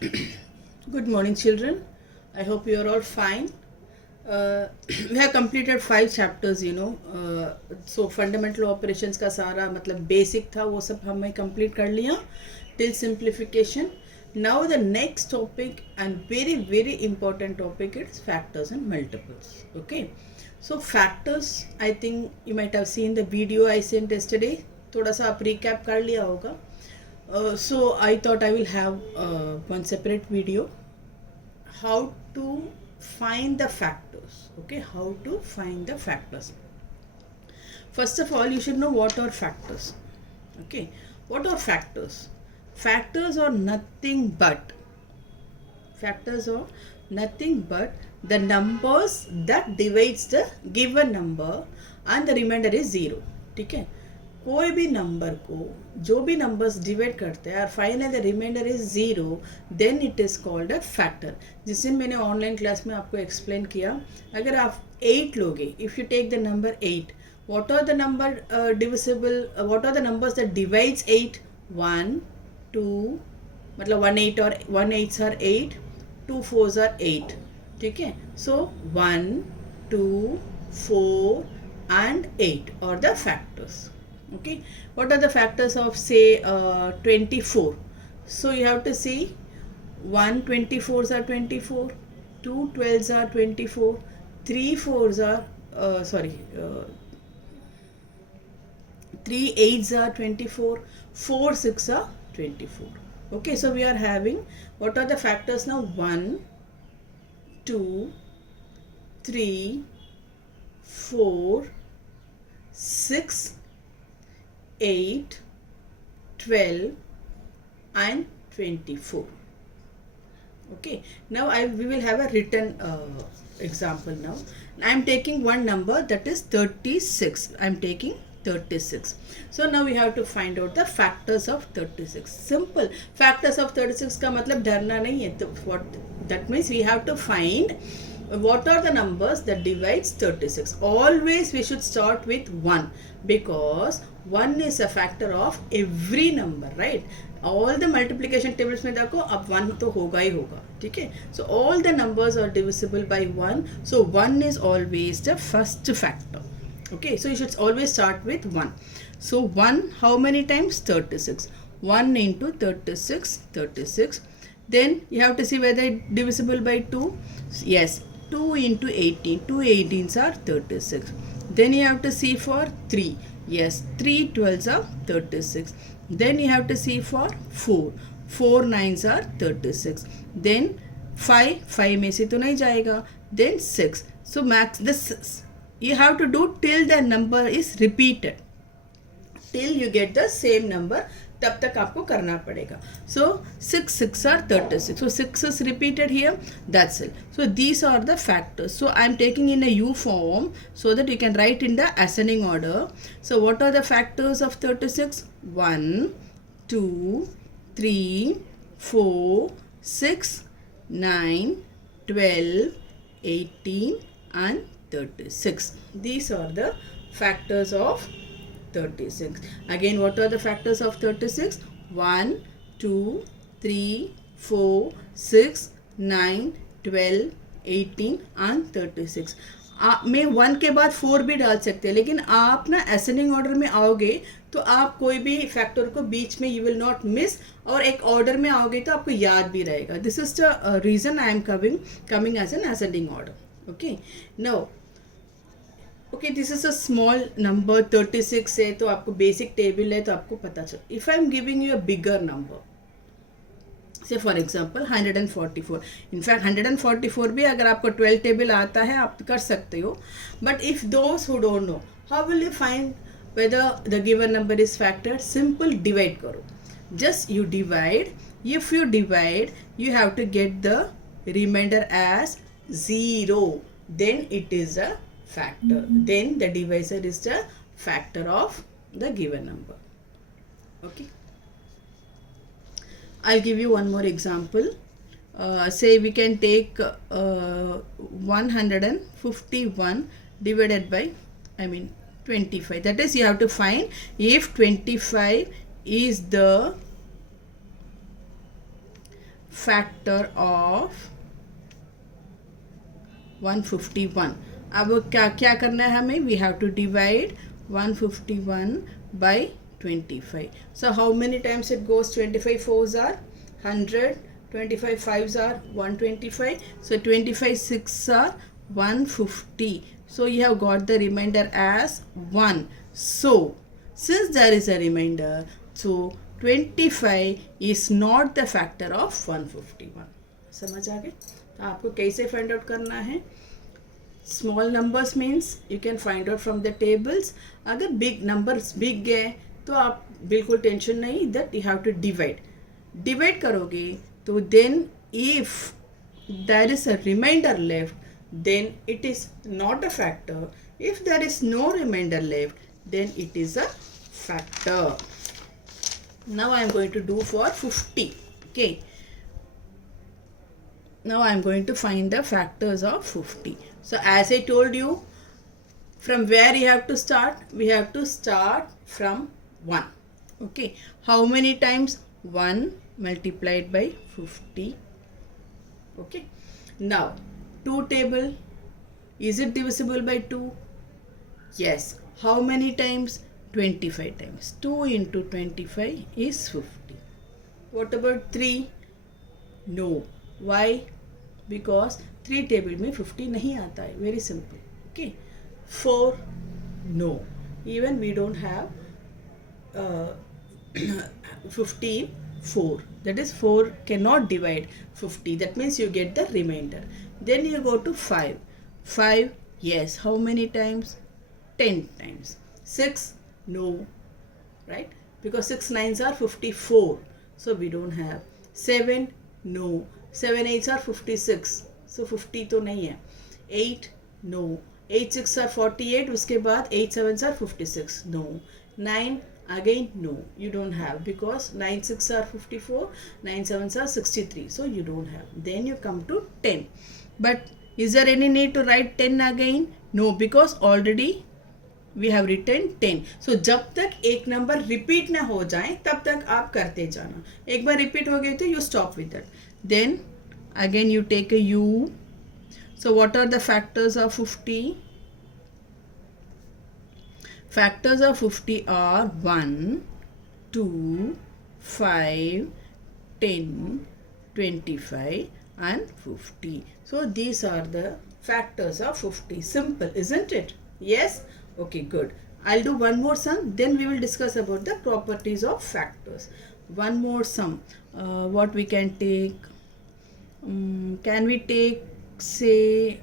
Good morning, children. I hope you are all fine. We have completed 5 chapters, so fundamental operations का सारा मतलब basic था वो सब हमने complete कर लिया till simplification. Now the next topic and very very important topic is factors and multiples. Okay, so factors, I think you might have seen the video I sent yesterday. थोड़ा सा आप recap कर लिया होगा. So I thought I will have one separate video, how to find the factors. Okay, how to find the factors. First of all, you should know what are factors. Okay, what are factors? Factors are nothing but the numbers that divides the given number and the remainder is 0. ठीक है, कोई भी number को जो भी numbers divide करते हैं और final the remainder is 0, then it is called a factor. जिस दिन मैंने ऑनलाइन क्लास में आपको एक्सप्लेन किया, अगर आप 8 लोगे, if you take the number 8, what are the number divisible, what are the numbers that divides 8? 1 2, मतलब 1 8 और 1 8s आर 8, 2 4s आर 8. ठीक है, सो 1 2 4 and 8 are the factors. Okay, what are the factors of say 24? So you have to see 1 24s are 24, 2 12s are 24, 3 4s are 3 8s are 24, 4 6 are 24. Okay, so we are having, what are the factors now? 1 2 3 4 6 8 12 and 24. Okay, now we will have a written example. Now I am taking one number, that is 36. I am taking 36. So now we have to find out the factors of 36. Simple. Factors of 36 का मतलब डरना नहीं है. तो what that means, we have to find what are the numbers that divides 36. Always we should start with 1, because 1 is a factor of every number, right? All the multiplication tables में देखो, अब 1 तो होगा ही होगा. ठीक है, so all the numbers are divisible by 1, so 1 is always the first factor. Okay, so you should always start with 1. So 1 how many times? 36. 1 into 36, 36. Then you have to see whether it's divisible by 2. Yes, 2 into 18, 2 18s are 36. Then you have to see for 3. Yes, 3 12s are 36. Then you have to see for 4. 4 9s are 36. Then 5, 5 में से तो नहीं जाएगा. Then 6. So max this you have to do till the number is repeated, till you get the same number. तब तक आपको करना पड़ेगा. So 6 6 are 36. So 6 is repeated here. That's it. So these are the factors. So I am taking in a U form so that you can write in the ascending order. So what are the factors of 36? 1 2 3 4 6 9 12 18 and 36. These are the factors of 36. Again, what are the factors of 36? 1 2 3 4 6 9 12 18 and 36. मैं 1 के बाद 4 भी डाल सकते हैं, लेकिन आप ना असेंडिंग ऑर्डर में आओगे तो आप कोई भी फैक्टर को बीच में यू विल नॉट मिस, और एक ऑर्डर में आओगे तो आपको याद भी रहेगा. This is the reason I am coming as an ascending order. Okay, now okay, this is a small number 36 है, तो आपको बेसिक टेबल है तो आपको पता चल. If I am giving you a bigger number, से फॉर एग्जांपल 144. इनफैक्ट 144 भी अगर आपको 12 टेबल आता है आप कर सकते हो. But if those who don't know, how will you find whether the given number is factor? Simple, divide करो. Just you divide. If you divide, you have to get the remainder as 0, then it is a factor. Then the divisor is the factor of the given number. Okay, I'll give you one more example. Say we can take 151 divided by 25. That is, you have to find if 25 is the factor of 151. अब क्या क्या करना है हमें? We have to divide 151 by 25. So how many times it goes? 25 fours are 100, 25 fives are 125. So 25 sixes are 150. So you have got the remainder as 1. So since there is a remainder, so 25 is not the factor of 151. समझ आ गए? तो आपको कैसे find out करना है? Small numbers means you can find out from the tables. अगर big numbers big गए तो आप बिल्कुल टेंशन नहीं, that you have to divide करोगे तो then if there is a remainder left then it is not a factor. If there is no remainder left then it is a factor. Now I am going to do for 50. Okay. Now I am going to find the factors of 50. So as I told you, from where you have to start? We have to start from 1. Okay. How many times? 1 multiplied by 50. Okay. Now 2 table. Is it divisible by 2? Yes. How many times? 25 times. 2 into 25 is 50. What about 3? No. Why? Because 3 table में 50 नहीं आता है. Very simple. Okay. 4 no. Even we don't have 15 4. That is 4 cannot divide 50. That means you get the remainder. Then you go to 5. 5 yes. How many times? 10 times. 6 no. Right? Because 6 nines are 54. So we don't have. 7 no. 7 8s are 56. So 50 तो नहीं है. 8 no. 8 6 are 48. उसके बाद 8 7s are 56. No. 9 again no. You don't have because 9 6 are 54. 9 7s are 63. So you don't have. Then you come to 10. But is there any need to write 10 again? No, because already we have written 10. So जब तक एक number repeat ना हो जाए तब तक आप करते जाना. एक बार रिपीट हो गई तो you stop with that. Then again you take a u. So what are the factors of 50? Factors of 50 are 1, 2, 5, 10, 25 and 50. So these are the factors of 50. Simple, isn't it? Yes? Okay, good. I'll do one more sum, then we will discuss about the properties of factors. One more sum. What we can take? Can we take, say,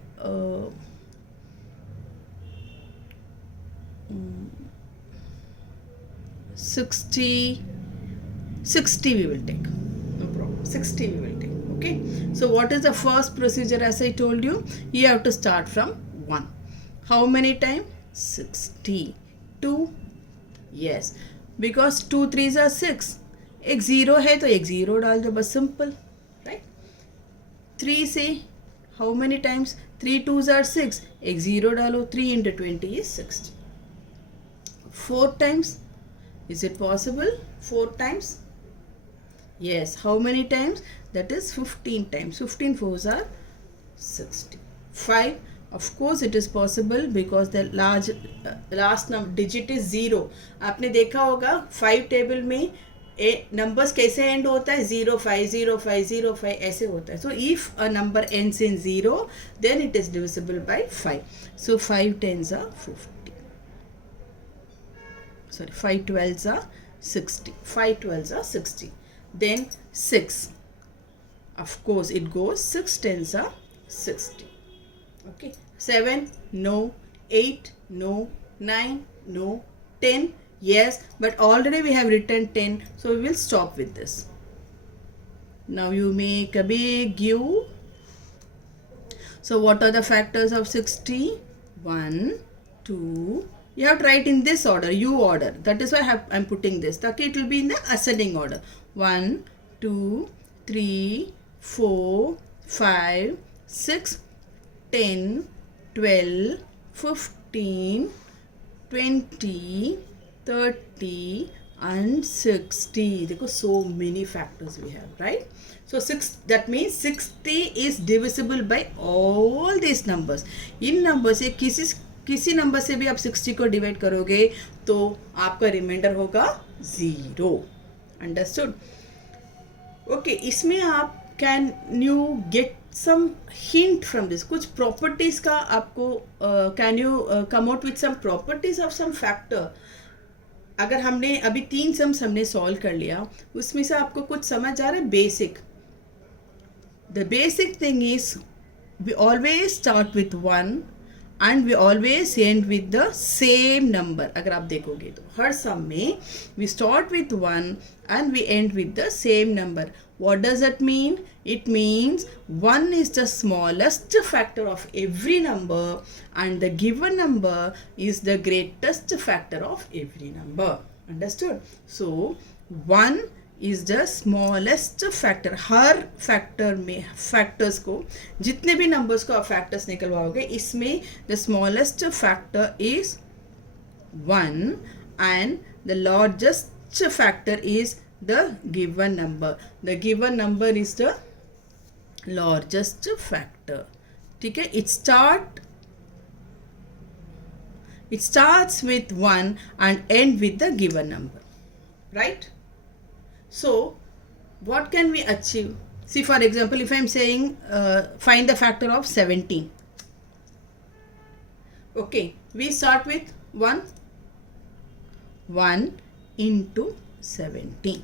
60 we will take. No problem. 60 we will take. Okay. So what is the first procedure? As I told you, you have to start from 1. How many times? 60. 2. Yes. Because 2 3s are 6. एक 0 है तो एक 0 डाल दो, बस simple. Right. 3 से how many times? 3 2s are 6. एक 0 डालो. 3 into 20 is 60. 4 times. Is it possible? 4 times? Yes. How many times? That is 15 times. 15 4s are 60. 5. Of course it is possible because the last digit is 0. आपने देखा होगा 5 table में numbers कैसे and होता है? 0 5 0 5 0 5 ऐसे होता है. So if a number ends in 0 then it is divisible by 5. So 5 10s are 50. Sorry, 5 12s are 60. 5 12s are 60. Then 6. Of course it goes 6 10s are 60. Okay. 7 no. 8 no. 9 no. 10 yes, but already we have written 10, so we will stop with this. Now you make a big U. So what are the factors of 60? 1 2. You have to write in this order, U order. That is why I am putting this. Okay, it will be in the ascending order. 1 2 3 4 5 6 10 12 15 20 30 and 60. देखो so many factors we have, right? So 6, that means 60 is divisible by all these numbers. In number से किसी number से भी आप 60 को divide करोगे तो आपका रिमाइंडर होगा 0. अंडरस्टूड? ओके, इसमें आप can you get some hint from this, कुछ प्रॉपर्टीज का आपको can you come out with some properties of some factor. अगर हमने अभी 3 सम्स हमने सॉल्व कर लिया, उसमें से आपको कुछ समझ आ रहा है? Basic, the basic thing is we always start with 1 and we always end with the same number. अगर आप देखोगे तो हर सम में we start with 1 and we end with the same number. What does that mean? It means 1 is the smallest factor of every number and the given number is the greatest factor of every number. Understood? So 1 is the smallest factor. Her factor में factors को, जितने भी numbers को आप factors निकलवाओगे, इसमें the smallest factor is 1 and the largest factor is the given number. The given number is the largest factor. ठीक है? It starts with 1 and end with the given number, right? So what can we achieve? See, for example, if I am saying find the factor of 17. Okay, we start with 1 into 17.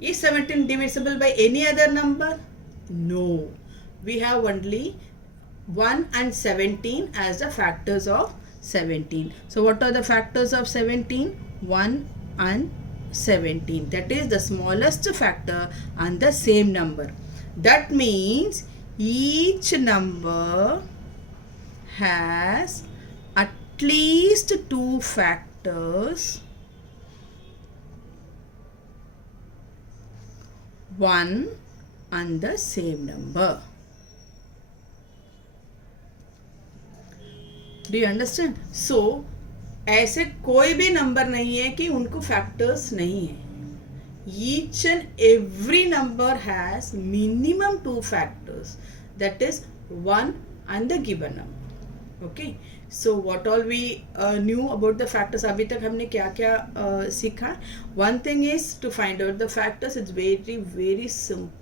Is 17 divisible by any other number? No. We have only 1 and 17 as the factors of 17. So what are the factors of 17? 1 and 17. That is the smallest factor and the same number. That means each number has at least 2 factors, 1 and the same number. Do you understand? So ऐसे कोई भी number नहीं है कि उनको factors नहीं है. Each and every number has minimum 2 factors, that is 1 and the given number. Okay, so what all we knew about the factors? अभी तक हमने क्या क्या सीखा? One thing is to find out the factors. It's very very simple.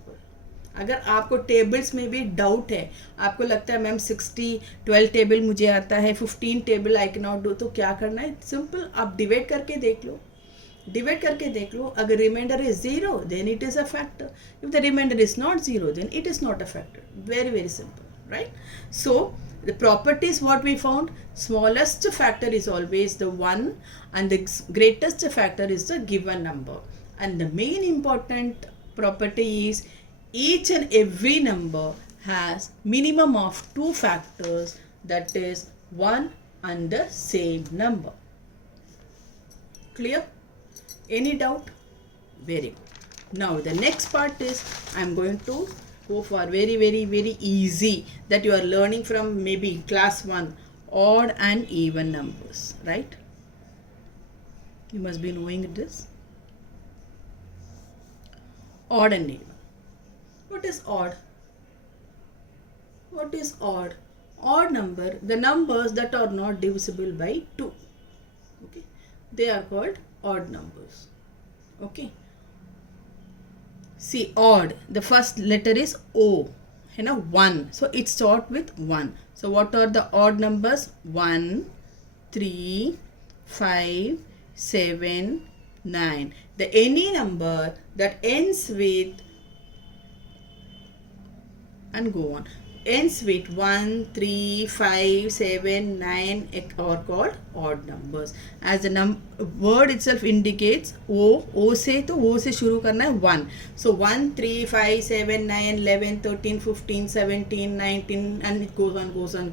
अगर आपको tables में भी डाउट है, आपको लगता है मैम 12 टेबल मुझे आता है, 15 table I can not do, तो क्या करना है? सिंपल, आप डिवाइड करके देख लो. अगर remainder is 0 then it is a factor. If the remainder is not 0 then it is not a factor. Very very simple, right? So the properties what we found, smallest factor is always the 1 and the greatest factor is the given number. And the main important property is each and every number has minimum of 2 factors, that is 1 and the same number. Clear? Any doubt? Very good. Now the next part is I am going to go for very very very easy that you are learning from maybe class 1, odd and even numbers, right? You must be knowing this. Odd and even. What is odd? What is odd? Odd number, the numbers that are not divisible by 2. Okay, they are called odd numbers. Okay, see, odd, the first letter is O, 1, so it starts with 1. So what are the odd numbers? 1, 3, 5, 7, 9. The any number that ends with, and go on, ends with 1, 3, 5, 7, 9 are called odd numbers. As the word itself indicates, O से, तो O से शुरू करना है 1. So 1, 3, 5, 7, 9, 11, 13, 15, 17, 19 and it goes on.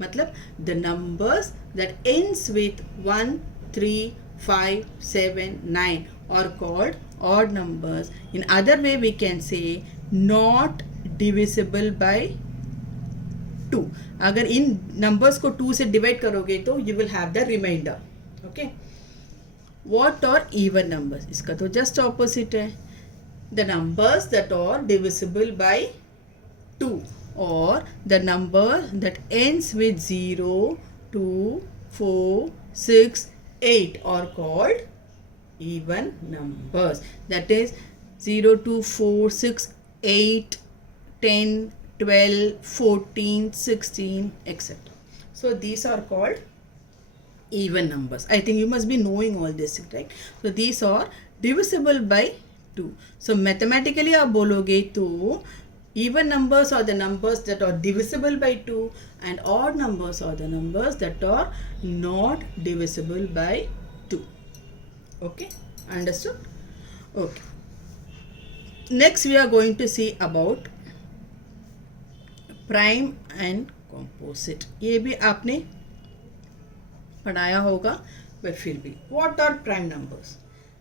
मतलब the numbers that ends with 1, 3, 5, 7, 9 are called odd numbers. In other way we can say not divisible by 2. अगर इन numbers को 2 से डिवाइड करोगे तो you will have the remainder. Okay, what are even numbers? इसका तो just opposite है. The numbers that are divisible by 2 or the number that ends with 0, 2, 4, 6, 8 are called even numbers. That is 0, 2, 4, 6, 8, 10, 12, 14, 16, etc. So these are called even numbers. I think you must be knowing all this, right? So these are divisible by 2. So mathematically आप बोलोगे तो even numbers are the numbers that are divisible by 2 and odd numbers are the numbers that are not divisible by 2. Okay, understood? Okay. Next we are going to see about prime and composite. ये भी आपने पढ़ाया होगा, but फिर भी what are prime numbers?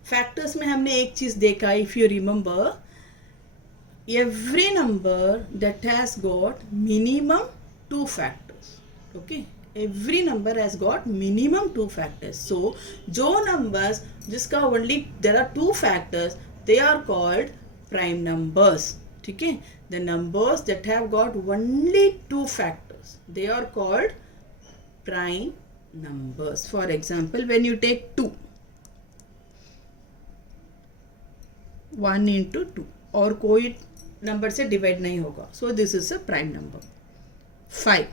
Factors में हमने एक चीज़ देखा, if you remember, every number that has got minimum 2 factors. Okay, every number has got minimum 2 factors. So जो numbers जिसका only there are 2 factors, they are called prime numbers. ठीक है, the numbers that have got only 2 factors, they are called prime numbers. For example, when you take 2, 1 into 2 और कोई number से divide नहीं होगा, so this is a prime number. 5,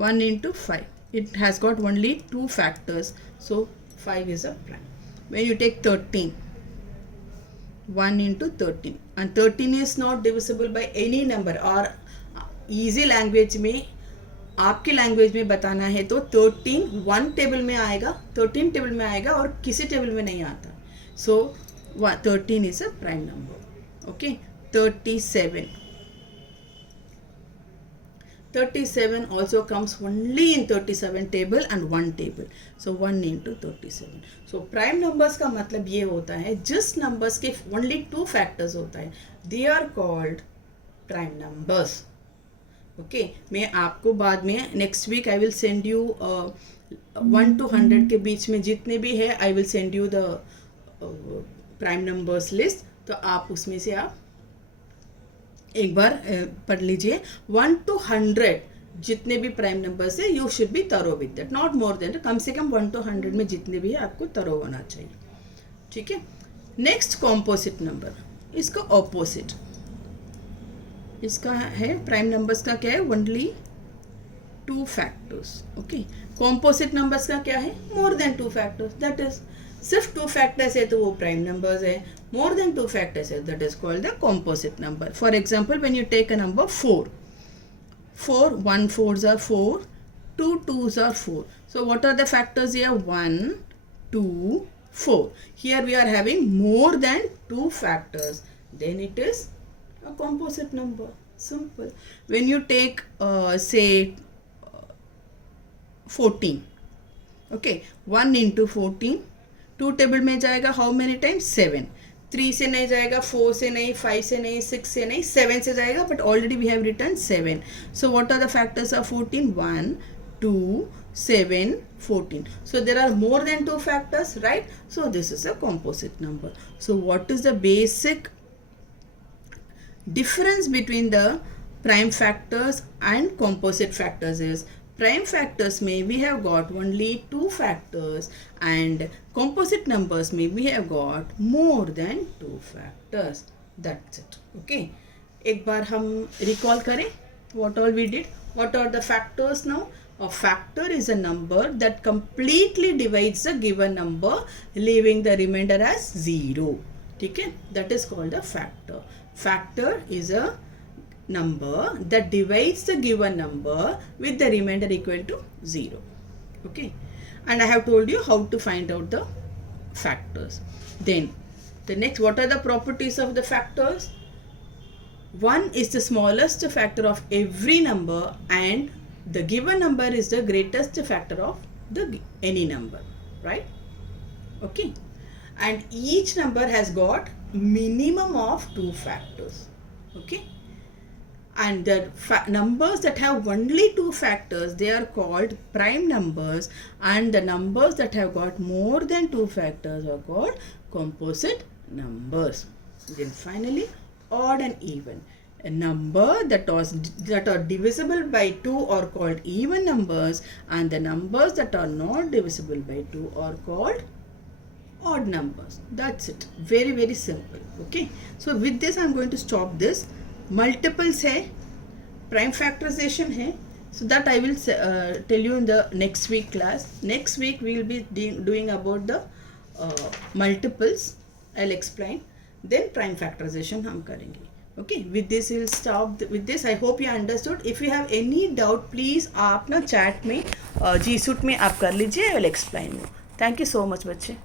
1 into 5, it has got only 2 factors, so 5 is a prime. When you take 13, 1 into 13, and 13 is not divisible by any number. और easy language में, आपकी language में बताना है तो 13 1 table में आएगा, 13 table में आएगा और किसी टेबल में नहीं आता. सो 13 is a prime number. Okay, 37 also comes only in 37 table and 1 table. So 1 into 37. So prime numbers का मतलब ये होता है जिस numbers के only 2 factors होता है, they are called prime numbers. Okay, मैं आपको बाद में next week I will send you 1 to 100 के बीच में जितने भी है, I will send you the prime numbers list. तो आप उसमें से आप एक बार पढ़ लीजिए. 1 to 100 जितने भी प्राइम नंबर्स है, you should be thorough with that, not more than, कम से कम 1 to 100 में जितने भी है आपको तरो होना चाहिए. ठीक है. नेक्स्ट कॉम्पोजिट नंबर, इसका ऑपोजिट, इसका है प्राइम नंबर्स का क्या है, only 2 factors. Okay, composite numbers का क्या है, more than 2 factors. That is सिर्फ 2 फैक्टर्स है तो वो प्राइम नंबर्स है. More than 2 factors, that is called the composite number. For example, when you take a number 4, 1 4s are 4, 2 2s are 4. So what are the factors here? 1, 2, 4. Here we are having more than 2 factors. Then it is a composite number. Simple. When you take say 14, okay, 1 into 14, 2 table में जाएगा how many times? 7. 3 से नहीं जाएगा, 4 से नहीं, 5 से नहीं, 6 से नहीं, 7 से जाएगा, but already we have written 7. So what are the factors of 14? 1, 2, 7, 14. So there are more than 2 factors, right? So this is a composite number. So what is the basic difference between the prime factors and composite factors is, prime factors में we have got only 2 factors and composite numbers में we have got more than 2 factors. That's it. Okay, एक बार हम recall करें what all we did. What are the factors now? A factor is a number that completely divides the given number, leaving the remainder as 0. ठीक है, that is called a factor. Factor is a number that divides the given number with the remainder equal to 0. Okay, and I have told you how to find out the factors. Then the next, what are the properties of the factors? 1 is the smallest factor of every number and the given number is the greatest factor of any number, right? Okay, and each number has got minimum of 2 factors. Okay, and the numbers that have only two factors, they are called prime numbers, and the numbers that have got more than two factors are called composite numbers. Then finally, odd and even. A number that are divisible by 2 are called even numbers, and the numbers that are not divisible by 2 are called odd numbers. That's it. Very, very simple. Okay. So with this I am going to stop this. Multiples hai, prime factorization hai. So that I will tell you in the next week class. Next week we will be doing about the multiples. I'll explain. Then prime factorization हम करेंगे. Okay, with this we'll stop. With this I hope you understood. If you have any doubt, please आप ना chat में G Suite में आप कर लीजिए. I will explain you. Thank you so much बच्चे.